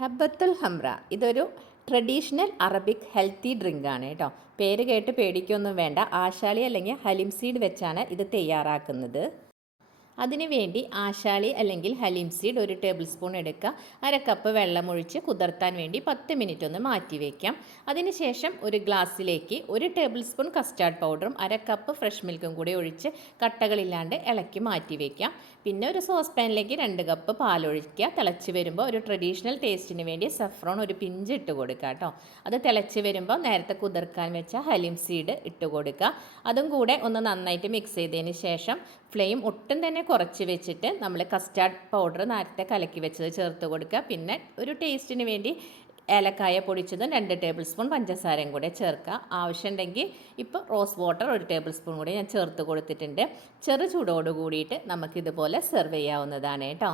ഹബ്ബത്തുൽ ഹംറ ഇതൊരു traditional Arabic healthy drink ആണ് കേട്ടോ. പേര് കേട്ട് പേടിക്കൊന്നും വേണ്ട. ആശാളി അല്ലെങ്കിൽ ഹലിം സീഡ് വെച്ചാണ് ഇത് തയ്യാറാക്കുന്നത്. അതിനുവേണ്ടി ആശാളി അല്ലെങ്കിൽ ഹലീം സീഡ് 1 ടേബിൾ സ്പൂൺ എടുക്കുക. 1/2 കപ്പ് വെള്ളമൊഴിച്ച് കുതിർത്താൻ വേണ്ടി 10 മിനിറ്റ് ഒന്ന് മാറ്റി വയ്ക്കാം. അതിനുശേഷം ഒരു ഗ്ലാസ്സിലേക്ക് 1 ടേബിൾ സ്പൂൺ കസ്റ്റാർഡ് പൗഡറും 1/2 കപ്പ് ഫ്രഷ് മിൽക്കും കൂടി ഒഴിച്ച് കട്ടകളില്ലാണ്ട് ഇളക്കി മാറ്റി വയ്ക്കാം. പിന്നെ ഒരു സോസ് പാനിലേക്ക് 2 കപ്പ് പാലൊഴിക്കുക. തിളച്ച് വരുമ്പോൾ ഒരു ട്രഡീഷണൽ ടേസ്റ്റിന് വേണ്ടി സഫ്രോൺ ഒരു പിഞ്ച് ഇട്ട് കൊടുക്കുക കേട്ടോ. അത് തിളച്ച് വരുമ്പോൾ നേരത്തെ കുതിർക്കാൻ വെച്ച ഹലീം സീഡ് ഇട്ട് കൊടുക്കുക. അതും കൂടെ ഒന്ന് നന്നായിട്ട് മിക്സ് ചെയ്തതിന് ശേഷം ഫ്ലെയിം ഒട്ടും തന്നെ കുറച്ച് വെച്ചിട്ട് നമ്മൾ കസ്റ്റാർഡ് പൗഡർ നേരത്തെ കലക്കി വെച്ചത് ചേർത്ത് കൊടുക്കുക. പിന്നെ ഒരു ടേസ്റ്റിന് വേണ്ടി ഏലക്കായ പൊടിച്ചതും 2 ടേബിൾ സ്പൂൺ പഞ്ചസാരയും കൂടെ ചേർക്കുക. ആവശ്യമുണ്ടെങ്കിൽ ഇപ്പോൾ റോസ് വാട്ടർ 1 ടേബിൾ സ്പൂൺ കൂടി ഞാൻ ചേർത്ത് കൊടുത്തിട്ടുണ്ട്. ചെറു ചൂടോട് കൂടിയിട്ട് നമുക്കിതുപോലെ സെർവ് ചെയ്യാവുന്നതാണ് കേട്ടോ.